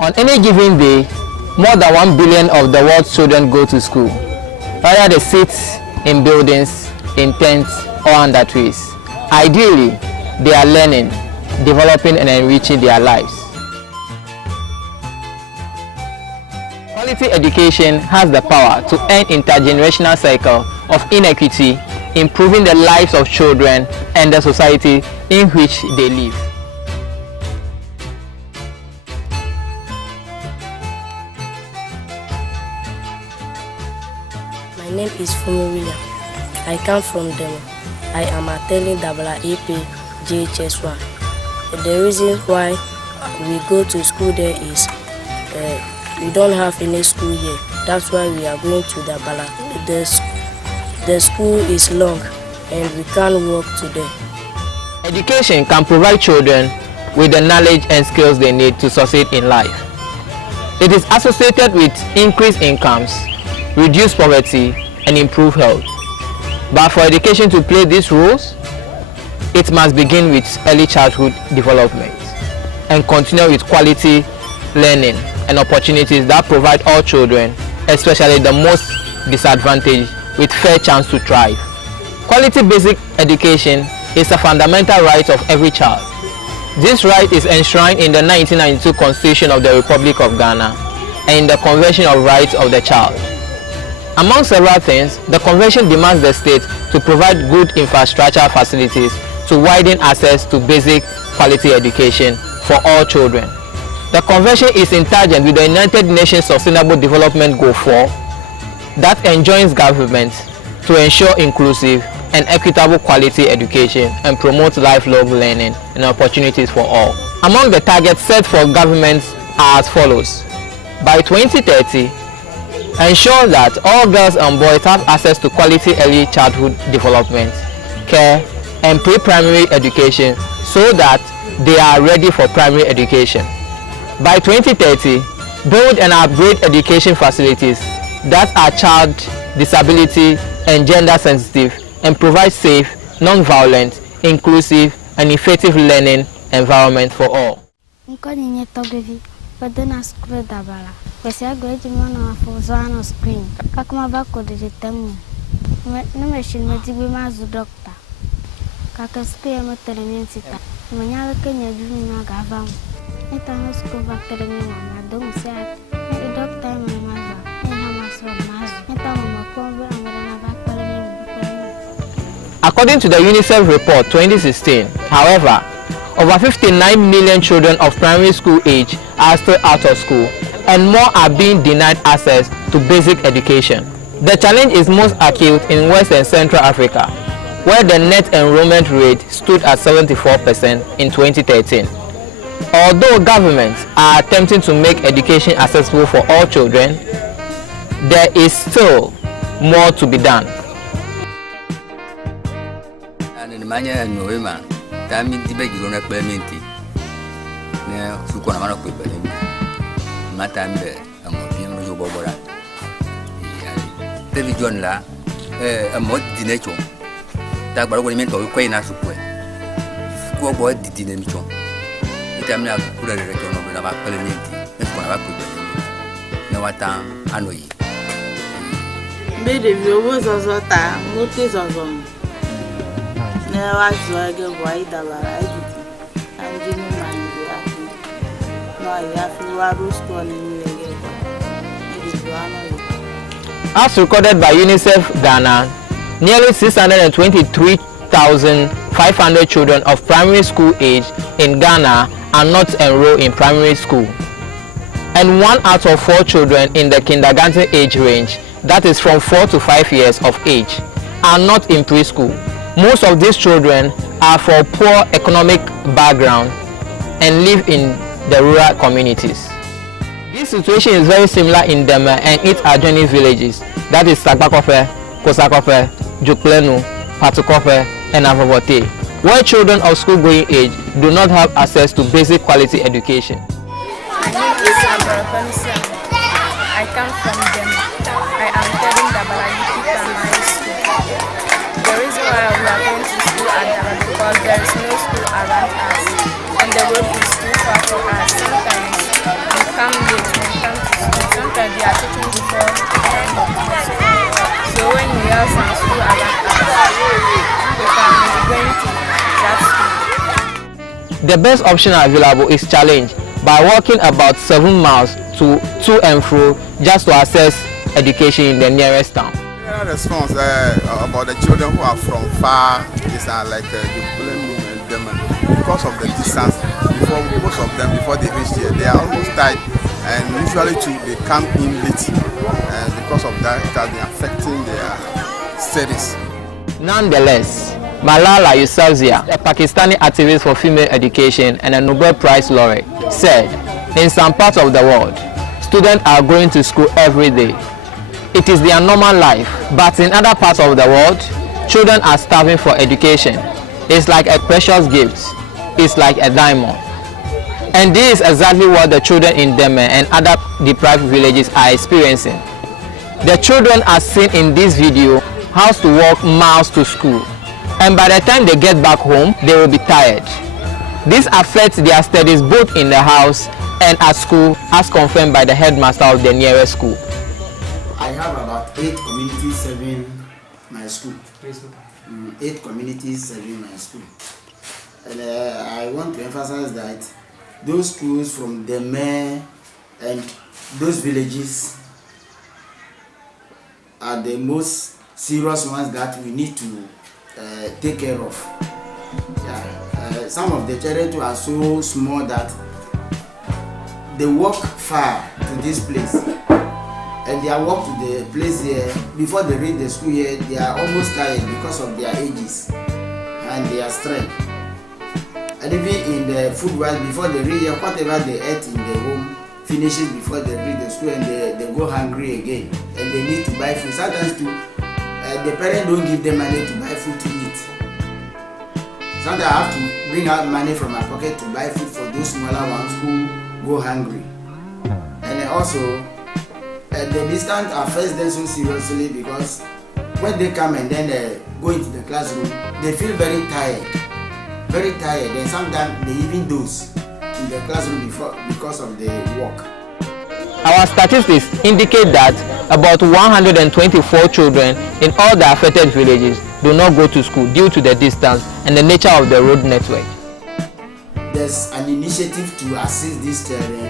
On any given day, more than 1 billion of the world's children go to school, whether they sit in buildings, in tents, or under trees. Ideally, they are learning, developing and enriching their lives. Quality education has the power to end intergenerational cycle of inequity, improving the lives of children and the society in which they live. My name is Fumi William. I come from Deme. I am attending AP JHS1. The reason why we go to school there is we don't have any school here. That's why we are going to Dabala. The school is long and we can't walk to there. Education can provide children with the knowledge and skills they need to succeed in life. It is associated with increased incomes, reduced poverty, and improved health. But for education to play these roles, it must begin with early childhood development and continue with quality learning and opportunities that provide all children, especially the most disadvantaged, with fair chance to thrive. Quality basic education is a fundamental right of every child. This right is enshrined in the 1992 Constitution of the Republic of Ghana and in the Convention of Rights of the Child. Among several things, the Convention demands the state to provide good infrastructure facilities to widen access to basic quality education for all children. The Convention is in tangent with the United Nations Sustainable Development Goal 4 that enjoins governments to ensure inclusive and equitable quality education and promote lifelong learning and opportunities for all. Among the targets set for governments are as follows. By 2030, ensure that all girls and boys have access to quality early childhood development, care, and pre-primary education so that they are ready for primary education. By 2030, build and upgrade education facilities that are child, disability, and gender sensitive and provide safe, non-violent, inclusive, and effective learning environment for all. According to the UNICEF report 2016, however, over 59 million children of primary school age are still out of school and more are being denied access to basic education. The challenge is most acute in West and Central Africa, where the net enrollment rate stood at 74% in 2013. Although governments are attempting to make education accessible for all children, there is still more to be done. As recorded by UNICEF Ghana, nearly 623,500 children of primary school age in Ghana are not enrolled in primary school, and 1 out of 4 children in the kindergarten age range, that is from 4 to 5 years of age, are not in preschool. Most of these children are from poor economic background and live in the rural communities. This situation is very similar in Deme and its adjoining villages, that is Sagbakope, Kosamkope, Dzokplenu, Patukope, and Avorvlotey, where children of school-going age do not have access to basic quality education. My name is Avorvlotey. I come from Deme. I am studying primary school. The reason why we are going to school at Deme is because there is no school around us, and the road is too far for us. Sometimes we come The best option available is challenge by walking about 7 miles to and fro just to access education in the nearest town. Response about the children who are from far distance, like Dzokplenu and Deme, because of the distance. Before most of them, before they reach here, they are almost tired, and usually they come in late, and because of that, it has been affecting their studies. Nonetheless, Malala Yousafzai, a Pakistani activist for female education and a Nobel Prize laureate, said, "In some parts of the world, students are going to school every day. It is their normal life, but in other parts of the world, children are starving for education. It's like a precious gift. It's like a diamond." And this is exactly what the children in Deme and other deprived villages are experiencing. The children are seen in this video have to walk miles to school, and by the time they get back home, they will be tired. This affects their studies both in the house and at school, as confirmed by the headmaster of the nearest school. I have about 8 communities serving my school. 8 communities serving my school. And I want to emphasize that those schools from Deme and those villages are the most serious ones that we need to take care of. Some of the children are so small that they walk far to this place, and they walk to the place here. Before they reach the school here, they are almost tired because of their ages and their strength. And even in the food wise, before they reach here, whatever they ate in the home finishes before they reach the school, and they go hungry again, and they need to buy food. Sometimes too, the parents don't give them money to buy food to eat. Sometimes I have to bring out money from my pocket to buy food for those smaller ones who go hungry. And also, the distance affects them so seriously, because when they come and then go into the classroom, they feel very tired, and sometimes they even doze in the classroom because of the walk. Our statistics indicate that about 124 children in all the affected villages do not go to school due to the distance and the nature of the road network. There's an initiative to assist these children,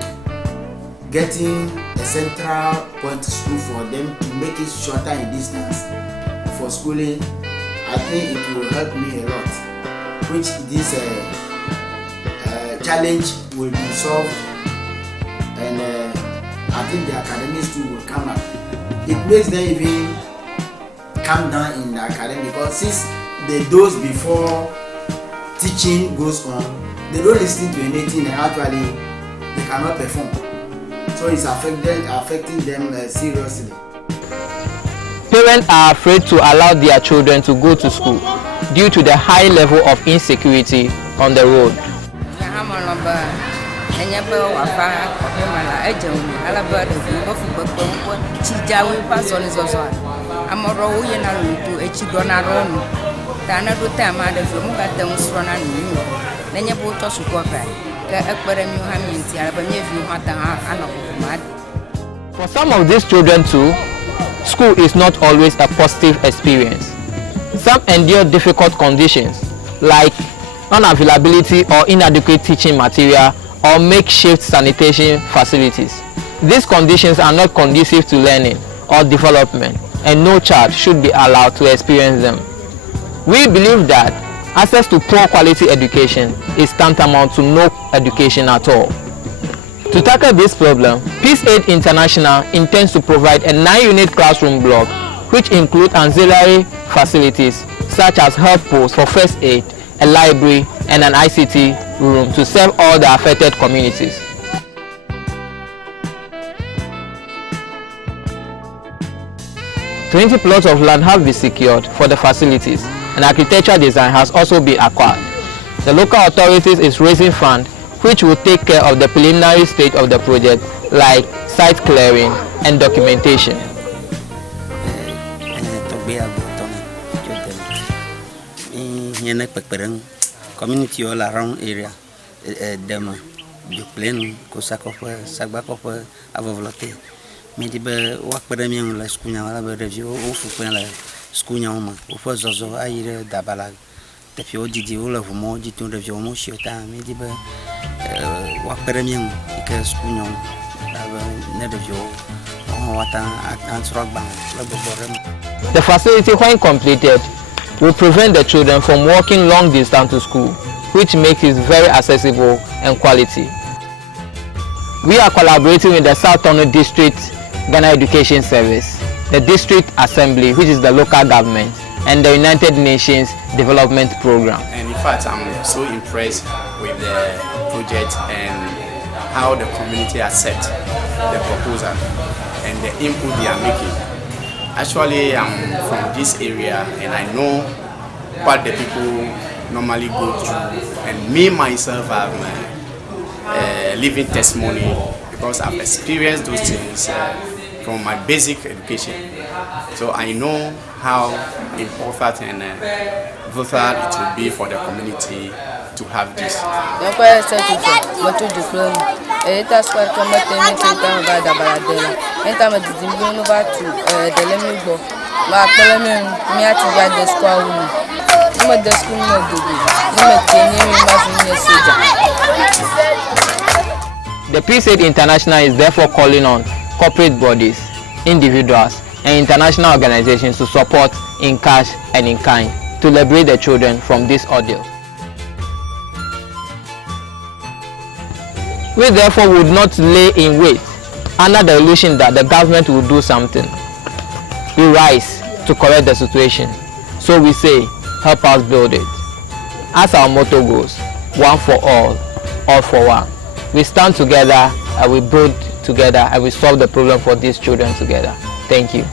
getting a central point school for them to make it shorter in distance for schooling. I think it will help me a lot, which this challenge will be solved, and I think the academics too will come up. It makes them even calm down in the academy, because since they doze before teaching goes on, they don't listen to anything, and actually they cannot perform. So it's affecting them seriously. Parents are afraid to allow their children to go to school due to the high level of insecurity on the road. For some of these children too, school is not always a positive experience. Some endure difficult conditions like unavailability or inadequate teaching material or makeshift sanitation facilities. These conditions are not conducive to learning or development, and no child should be allowed to experience them. We believe that access to poor quality education is tantamount to no education at all. To tackle this problem, PeaceAids International intends to provide a 9-unit classroom block which include auxiliary facilities such as health posts for first aid, a library, and an ICT room to serve all the affected communities. $20 plots of land have been secured for the facilities, and architectural design has also been acquired. The local authorities is raising funds which will take care of the preliminary stage of the project, like site clearing and documentation. Community all around area, Deme, Dzokplenu, Kosamkope, sagbakope, Avorvlotey. Maybe work with them young school now, I will review all for school now, for Zozo, I dabalag. Tapi ojiji ula vumo jitu revyo mo shiota me di be wa peremian ike skunyo ne revyo wata ansrog bang la borem. The facility, when completed, will prevent the children from walking long distance to school, which makes it very accessible and quality. We are collaborating with the South Tongu District Ghana Education Service, the District Assembly, which is the local government, and the United Nations Development Program. And in fact, I'm so impressed with the project and how the community accepts the proposal and the input they are making. Actually, I'm from this area and I know what the people normally go through, and me myself I'm a living testimony because I've experienced those things from my basic education. So I know how important and vital it will be for the community to have this. The PeaceAids International is therefore calling on corporate bodies, individuals, and international organizations to support in cash and in kind to liberate the children from this ordeal. We therefore would not lay in wait under the illusion that the government will do something. We rise to correct the situation. So we say, help us build it. As our motto goes, one for all for one. We stand together and we build together and we solve the problem for these children together. Thank you.